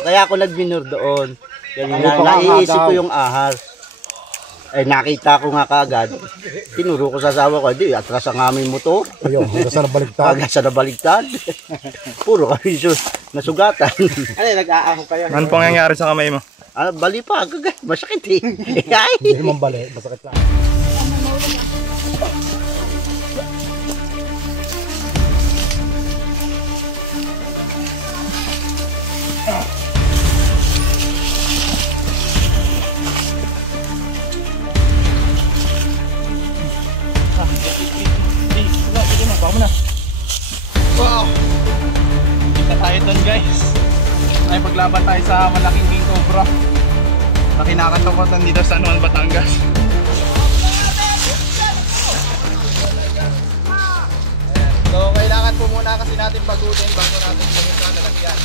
kaya ako nagminor doon. Naiisip ko yung ahas. Eh nakita ko nga kaagad. Tinuro ko sa asawa ko, di atras ang aming motor. Ayun, hanggang sa nabaligtad. Hanggang sa nabaligtad. Puro kami nasugatan. Ano, nag-aahon kayo? Ano pong nangyari sa kamay mo? Bali pa, masakit eh. Hindi naman bali, masakit lang. Wow! Kita tayo doon guys. Ay paglaban tayo sa malaking king cobra na kinakatakutan dito sa San Juan, Batangas. So kailangan po muna kasi natin bagutin bago natin pumunta na lalagyan.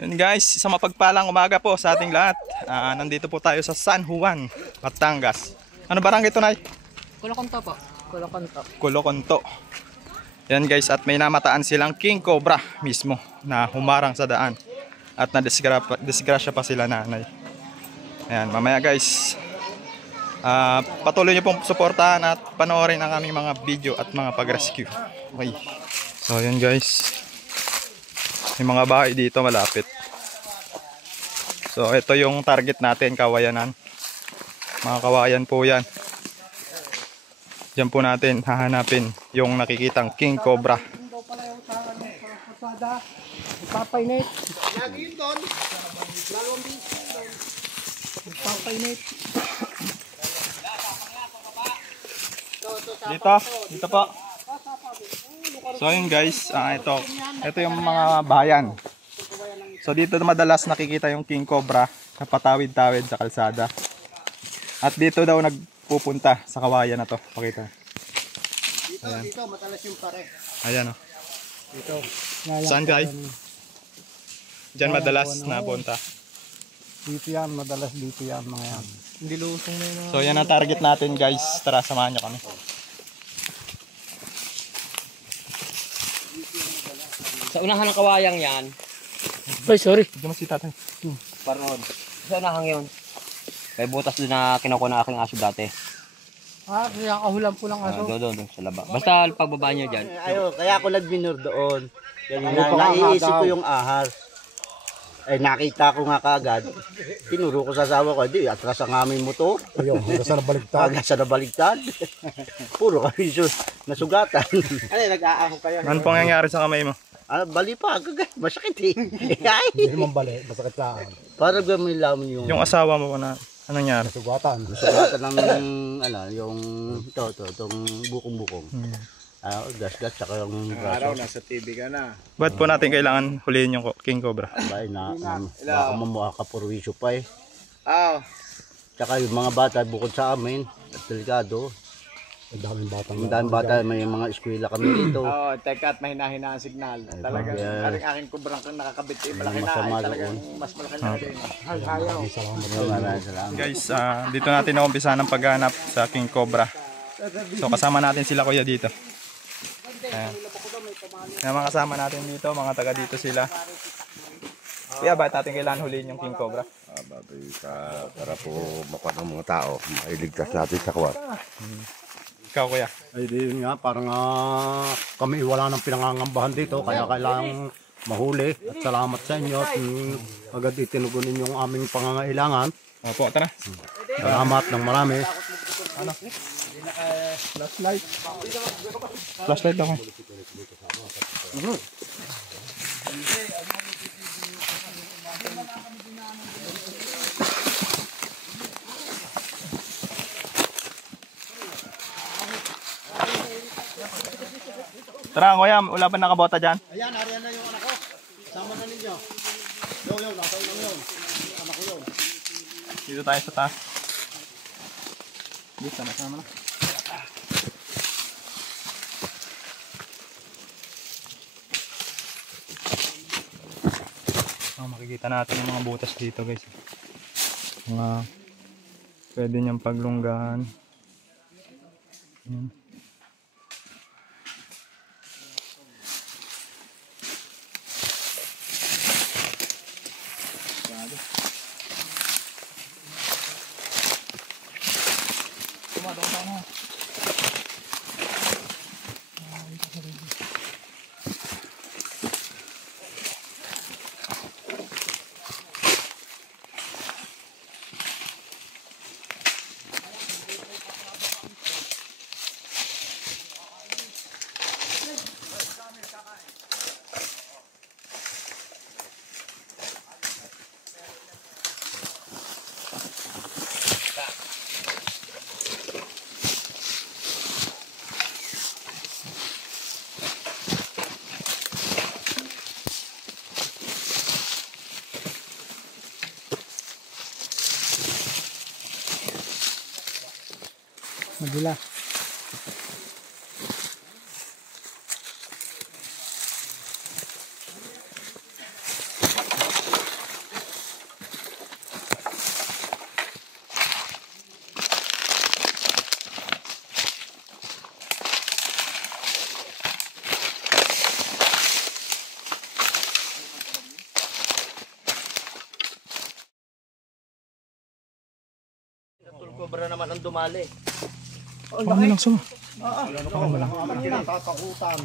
Yun guys, isang mapagpalang umaga po sa ating lahat. Nandito po tayo sa San Juan, Batangas. Ano barangay ito, Nay? Kulokonto po. Kulokonto. Kulokonto. Yan guys, at may namataan silang king cobra mismo na humarang sa daan. At na-disgrasya pa sila nanay. Ayan, mamaya guys, patuloy nyo pong suportahan at panoorin ang aming mga video at mga pag-rescue. Okay. So yun guys, may mga bahay dito malapit. So ito yung target natin, kawayanan. Mga kawayan po yan. Diyan po natin hahanapin yung nakikitang king cobra. Papainit. Lagi yun doon. Lalong busy doon. Papainit. Dito po. So yun guys, ito yung mga bayan. So dito madalas nakikita yung king cobra na patawid-tawid sa kalsada. At dito daw nagpupunta sa kawayan na to. Pakita. Dito, matalas yung pare. Ayan o. Dito. Saan guys? Diyan madalas napunta. Dito yan, madalas dito yan mga yan. Hindi lusong na yun. So yan ang target natin guys. Tara, samahan nyo kami. Sa unahan ng kawayang yan. Ay, sorry. Diyan mo si tatay. Paron. Sa unahan yun. May butas doon na kinukuha ng aking aso dati. Kaya kahulan po ng aso. Doon sa laba. Basta pagbaba nyo dyan. Kaya ako nagminor doon. Naiisip ko yung ahas. Eh nakita ko nga kaagad. Tinuro ko sa asawa ko, di atras ang aming motor. Ayun, hanggang sa nabaligtad. Hanggang sa nabaligtad. Puro kami nasugatan. Ano, nag-aahon kayo? Ano pong nangyari sa kamay mo? Bali pa, masakit eh. Hindi naman bali, masakit lang. Parang may laman yung Yung asawa mo na anong nangyari? Sugatan. sugatan ng yung itong bukong-bukong. Gas-gas saka yung braso. nasa TV ka na. Ba't po natin kailangan huliin yung king cobra? Abay baka mamuha ka purwisyo pa eh. Tsaka yung mga bata bukod sa amin, at delikado. Ang daming bata. Ang daming bata, may mga eskwela kami dito. Teka at mahina-hina ang signal. Talagang aking kubrang kang nakakabit. Malaki na. Talagang mas malaki na rin. Maraming salamat. Guys, dito natin naumpisa ng paghanap sa king cobra. So kasama natin sila kuya dito. Ayan. Yung mga kasama natin dito, mga taga dito sila. Kuya, bakit natin kailangan huliin yung king cobra? Para po makuha ng mga tao, mailigtas natin sa kuwan. Ikaw kuya. Ay, di yun nga, parang kami wala nang pinangangambahan dito, kaya kailangang mahuli. At salamat sa inyo at agad itinugunin yung aming pangangailangan. Opo, tara. Salamat ng marami. Ano? Flashlight. Flashlight ako. Tara kuya, wala pa nakabota dyan? Ayan, ariyan na yung anak ko. Sama na ninyo. Yun, nasa ulang yun. Anak ko yun. Dito tayo sa taas. Dito, sama na. Makikita natin yung mga butas dito guys. Mga Pwede niyang paglunggahan. Yan. Magila. Cobra naman ang dumali. Ano lang suma? Tatakutan.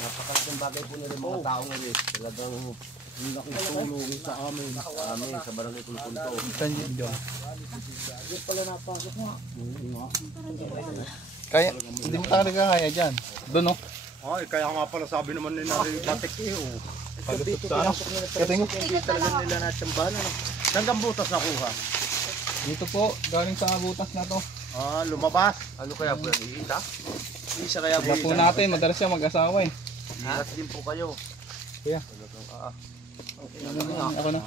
Napakalaking bagay po nila mga tao ngayon. Talagang Laking tulong sa amin. sa barangay Kulpunto. Kaya, hindi mo talaga kaya dyan. Doon no? Ay, kaya nga pala sabi naman ni Nari Batik Dito pinasok nila talaga. Hindi talaga nila natsambahan. Hanggang butas nakuha. Dito po, galing sa butas na to. Lumabas. Ano kaya po yan? Iisa? Isa kaya po Iba po natin, madalas siya mag-asawa eh. Ilas din po kayo. Ako na.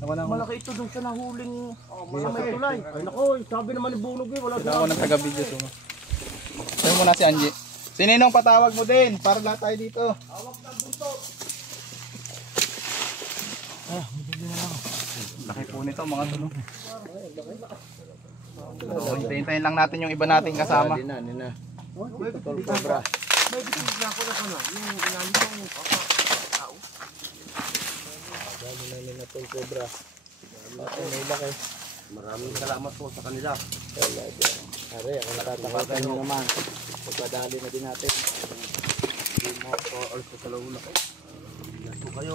Ako na. Malaki ito dun sa nahuling sa may tulay. Ay nako, sabi naman ni Bunog wala Kailangan ko ng taga-video suma. Sabi mo na si Angie. Sininong patawag mo din para lahat tayo dito. Laki po nito mga tulong. So, hintayin lang natin yung iba nating kasama. Nina. Maraming salamat po sa kanila. Are, ako natatakapan nyo naman. Pagpadali na din natin. Hindi mo po also sa launa ko. Ingat po kayo.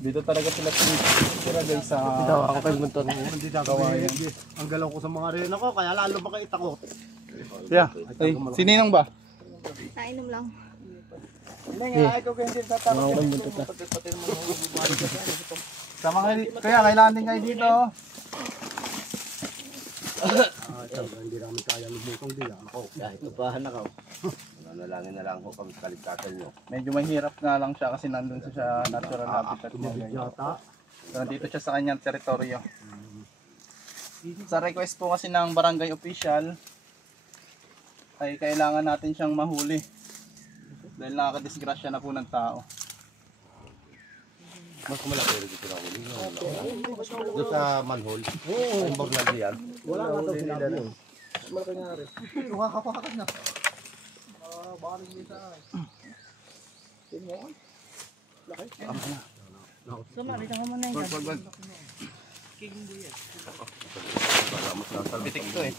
Dito talaga sila tira guys sa Ako kayo munton. Hindi gagawin. Ang galaw ko sa mga rena ko, kaya lalo ba kayo takot? Yeah. Ay, sininong ba? Nainom lang. Sama kayo, kaya kailangan din kayo dito. Hindi namin kaya lubutong din. Ako. Kahit upahan na ka. Nanalangin na lang ko kami sa kaligtasan nyo. Medyo mahirap nga lang siya kasi nandun siya sa natural habitat niya. Yata. So, nandito siya sa kanyang teritoryo. Sa request po kasi ng barangay official ay kailangan natin siyang mahuli dahil nakakadisgrasya na po ng tao. Mas malaki rin ito na huli. Doon sa manhole. Ang bornal diyan. Wala nga daw sila nun. Pitik ito eh.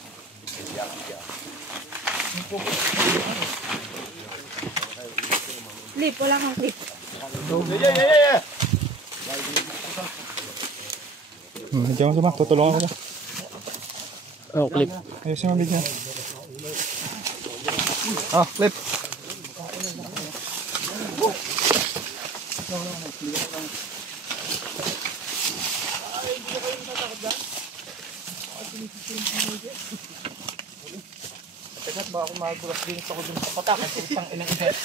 Clip, wala kang clip. Diyan mo sama, tutulungan ko ba? Oh, clip. Ayusin mo video. Ah, clip. Tekat ba ako magulas din ako dun sa patak at isang inang ihet.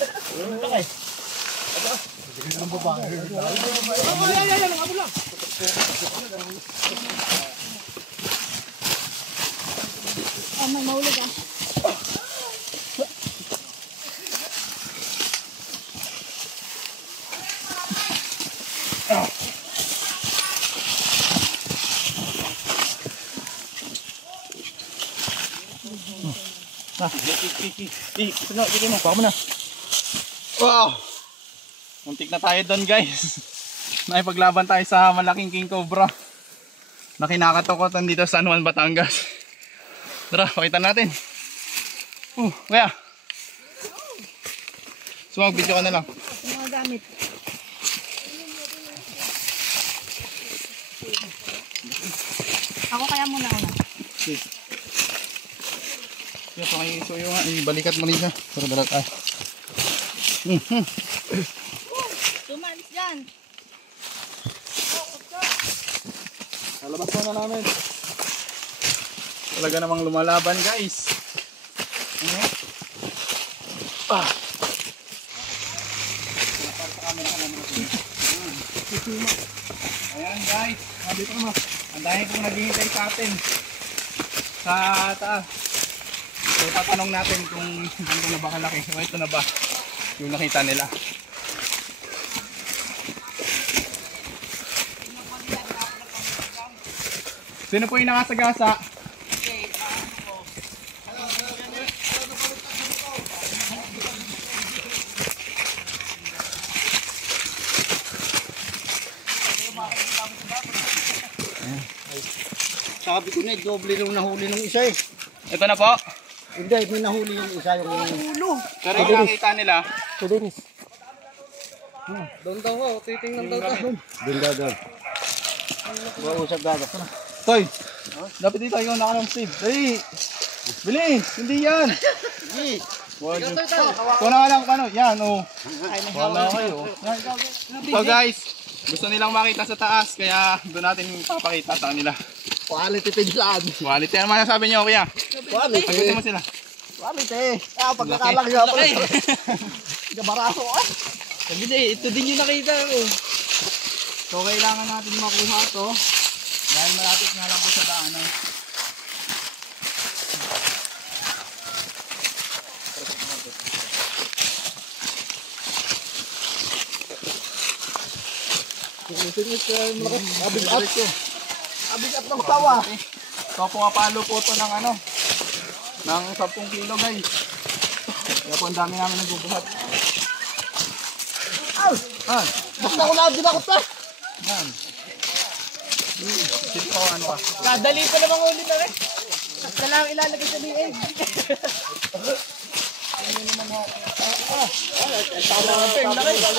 may mahulog ah. Sige mo, baka mo na. Wow! Muntik na tayo doon guys. Nakipaglaban tayo sa malaking king cobra na kinakatukotan dito sa San Juan, Batangas. Tara, pakita natin. Kaya. So mag-video ka na lang. Yung mga gamit. Ako kaya muna ako na. Kaya pakisuyo nga, ibalikat mo rin siya. Tara, dalat ay. Tumalis dyan. Nalabas muna namin. Talaga namang lumalaban guys. Ayan guys, dito mo. Ang dahil kong naghihintay sa atin sa taas. So tatanong natin kung ito na ba kalaki o ito na ba yung nakita nila. Sino po yung nakasagasa? Sabi ko na, doble nung nahuli nung isa eh. Ito na po. Hindi, may nahuli yung isa yung ulo. Pero yung nakita nila, Ito din. Doon daw ho, titingnan daw doon. Doon daw doon. Usap gagawin. Toy! Dapat dito yung nakalang Steve. Dali! Bilis! Hindi yan! Hindi. Ito na nga lang paano. Yan o. Wala kayo. So guys, gusto nilang makita sa taas kaya doon natin papakita sa kanila. Quality pinsan. Quality. Ano man sabi niyo kuya? Quality. Sagutin mo sila. Quality. Pagkakalang nga pala. Gabaraso ah. Hindi, ito din yung nakita ko. So kailangan natin makuha to dahil malapit nga lang po sa daanan. Abigat ng tawa. So pumapalo po ito ng ano, ng 10 kilo guys. Kaya po ang dami namin nagbubuhat. Basta ko na dinakot pa. Yan. Sige po ano ka. Kadali pa namang uli na rin. Kailangan ilalagay sa liig.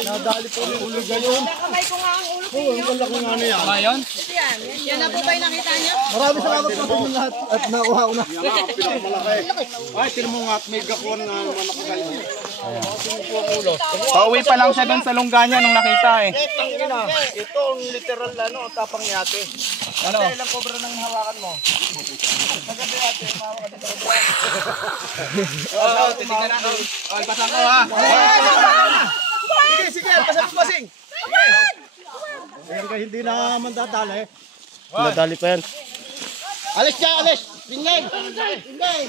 Nadali po yung ulo ganyan. Nakamay ko nga ang ulo ko. Ang laki nga na yan. Tama yun? Yan. Yan na po ba yung nakita niyo? Maraming salamat po sa lahat at nakuha ko na. Ay, tinan mo nga, may gakuan nga naman nakagaling. Pauwi pa lang siya doon sa lungga niya nung nakita eh. Ito ang literal ano, tapang yate. Ano? Ilang kobra nang hawakan mo? Oo, titignan natin. Oh, ipasang ko ha. Sige, pasang-pasing. Ayan ka, hindi na mandadali. Nadali pa yan. Alis siya, alis! Tingnan! Tingnan!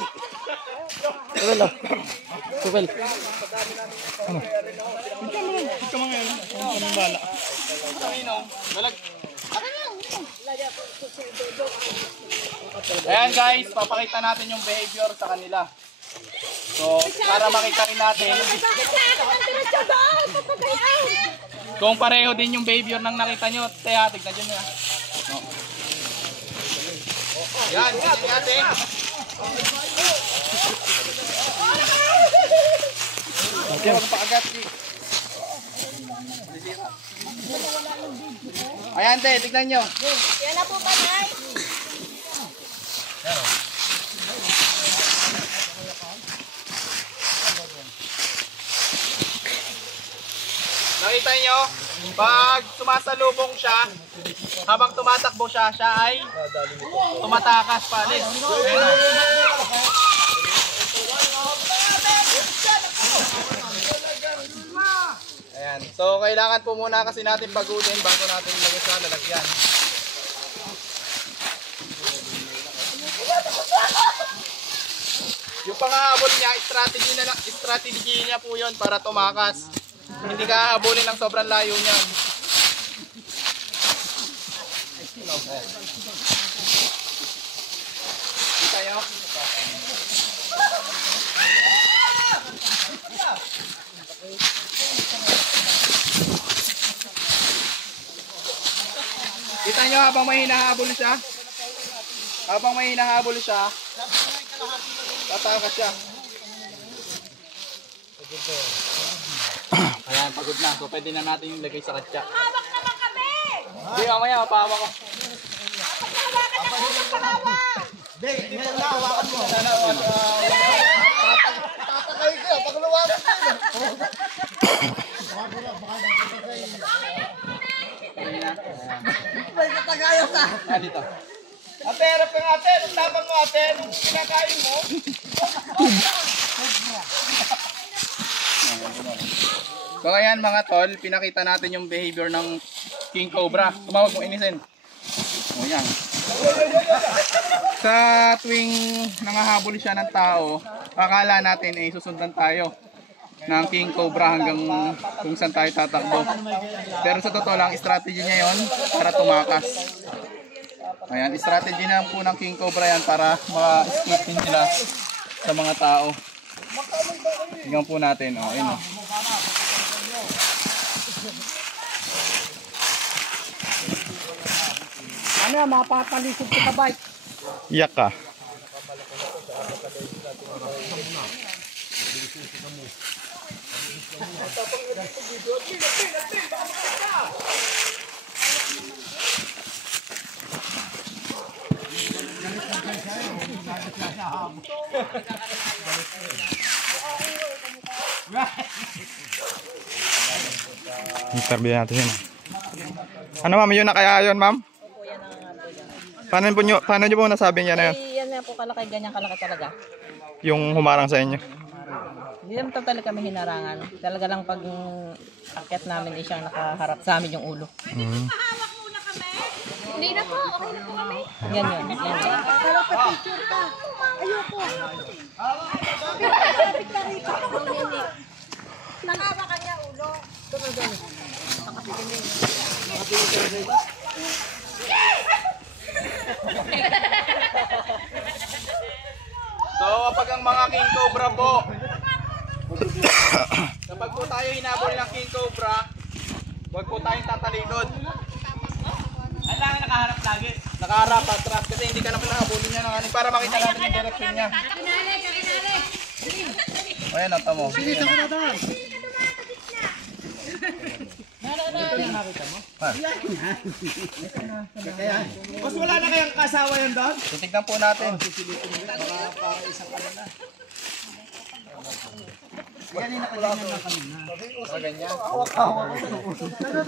Tubel oh. Tubel. Ika mga yun. Ang bala. Ayan guys, papakita natin yung behavior sa kanila. So, para makita rin natin kung pareho din yung behavior ng nakita nyo. Kaya, tignan nyo na. Yan, tignan natin. Ayan, te, tignan nyo. Yan na po ba, Nay? Nakita nyo, pag sumasalubong siya, habang tumatakbo siya, siya ay tumatakas pa rin. Ayan. So, kailangan po muna kasi natin pagudin bago natin ilagay sa lalagyan. panghahabol niya, strategy niya po yun para tumakas. Hindi ka hahabulin ng sobrang layo niya. Kita nyo? Kita nyo habang may hinahabol siya? Habang may hinahabol siya, tatakas siya. Ayan, pagod na. So pwede na natin yung lagay sa katsa. Hawak naman kami! Hindi, mamaya mapahawa ko. Hindi, ngayon na, hawakan mo. Ah, dito. Ate, harap ka nga ate. Ang tabang mo ate. Anong kinakain mo? So ayan mga tol, pinakita natin yung behavior ng King Cobra. Tumawag mo inisin. O yan. Sa tuwing nangahabol siya ng tao, akala natin ay susundan tayo ng King Cobra hanggang kung saan tayo tatakbo. Pero sa totoo lang, strategy niya yon para tumakas. Ayan, strategy na po ng King Cobra yan para ma-escape din sila sa mga tao. Tingnan po natin. O, yun o. Ano, mapapalisod kita bike. Iyak ka. Interview natin yun. Ano ma'am, yun na kaya yun ma'am? Paano nyo po nasabi niya na yun? Ay, yan na po kalaki, ganyan kalaki talaga. Yung humarang sa inyo? Hindi naman talaga kami hinarangan. Talaga lang pag akyat namin ay siyang nakaharap sa amin yung ulo. Hindi na po, okay na po kami. Yan yun. Yan. Pero pa-picture ka. Ayoko. Nakawa ka niya ulo. So kapag ang mga King Cobra po, kapag po tayo hinabol ng King Cobra, huwag po tayong tatalikod. Ang lang nakaharap lagi. Nakaharap, atras, kasi hindi ka naman nahabulin niya ng aning para makita natin yung direction niya. Ayan, nata mo. Mas wala na kayang kasawa yan doon? Titignan po natin.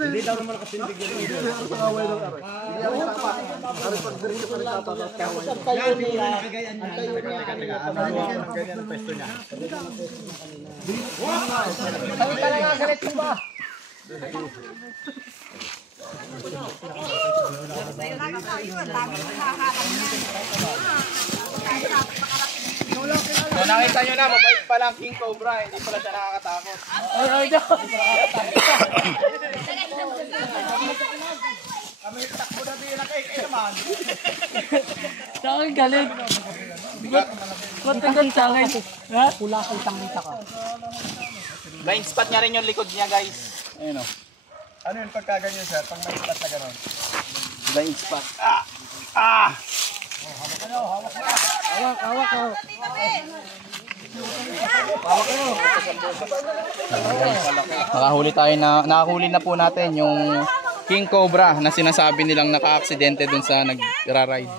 Hindi daw naman nakasindig yan. So nakita nyo na, mabait pa lang King Cobra, hindi pala siya nakakatakot. Saan galing? Matagal sa akin. Ha? Pula kay tangita ka. Blind spot niya rin yung likod niya guys. Ayun o. Ano yung pagkaganyan sir? Pag may spot na gano'n? Blind spot. Nakahuli na po natin yung King Cobra na sinasabi nilang naka-aksidente dun sa nagra-ride.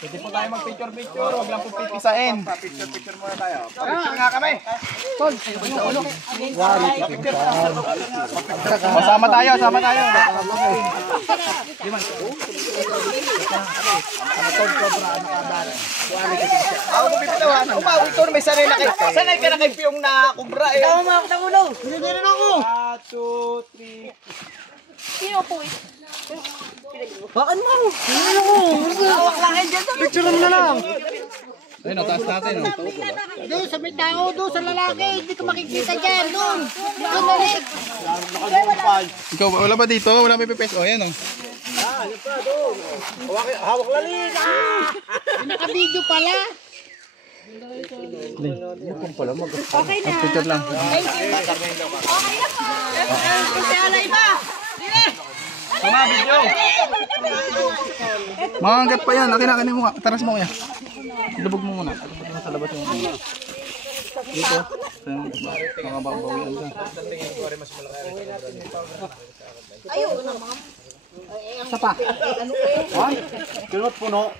Pwede po tayo mag-picture-picture, huwag lang po pipisain. Picture muna tayo. Picture nga kami. Sama tayo, sama tayo. Ako mo pipitawan. Umawi ko may sanay na kayo. Sanay ka na kay Piyong na kubra eh. Tama mo ako ng ulo. Hindi rin ako. 1, 2, 3. Sino po eh? Bakit mo? Hindi ako. Hawak lang kayo dyan. Picture mo na lang. Ayun, taas natin. Doon sa may tao, doon sa lalaki. Hindi ko makikita dyan. Doon. Doon ulit. Ikaw, wala ba dito? Wala may pipes. O, yan o. Hawak lalim. Nakabidyo pala. Okay na. Picture lang. Okay na po. Kasi alay ba? Mga video. Mga hanggat pa yan. Akin mo. Taras mo kaya. Ilubog mo muna. Sa labas mo. Dito. Mga babawian ka. Kilot puno.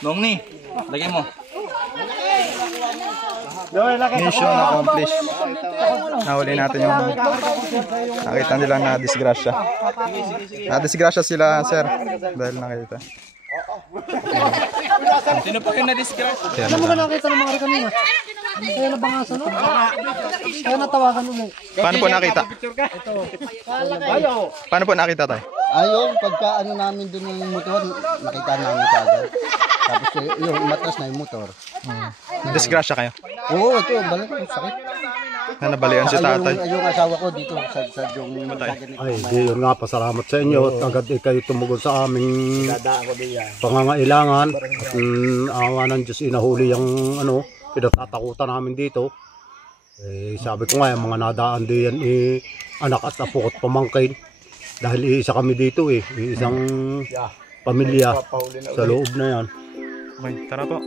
Long ni. Lagay mo. Doon, laki. Mission accomplished. Nahuli natin yung nakita nila na disgrasya. Na-disgrasya sila, sir. Dahil nakita. Sino pa yung na-disgrasya? Alam mo ka nakita ng mga kanina? Kaya nabangasan no? Kaya natawagan ulit. Paano po nakita? Paano po nakita tayo? Ayun, pagka ano namin dun yung motor, nakita namin kagad. Tapos yung matras na yung motor. Disgrasya kayo? Oo, ito, balik yung sakit. Na nabalian si tatay. Yung asawa ko dito, sa yung Ay, di yun nga, pasalamat sa inyo at agad kayo tumugon sa aming pangangailangan at awa ng Diyos inahuli yung ano, pinatatakutan namin dito. Eh, sabi ko nga, yung mga nadaan diyan anak at apo at pamangkin dahil iisa kami dito isang pamilya sa loob na yan. Okay, tara po.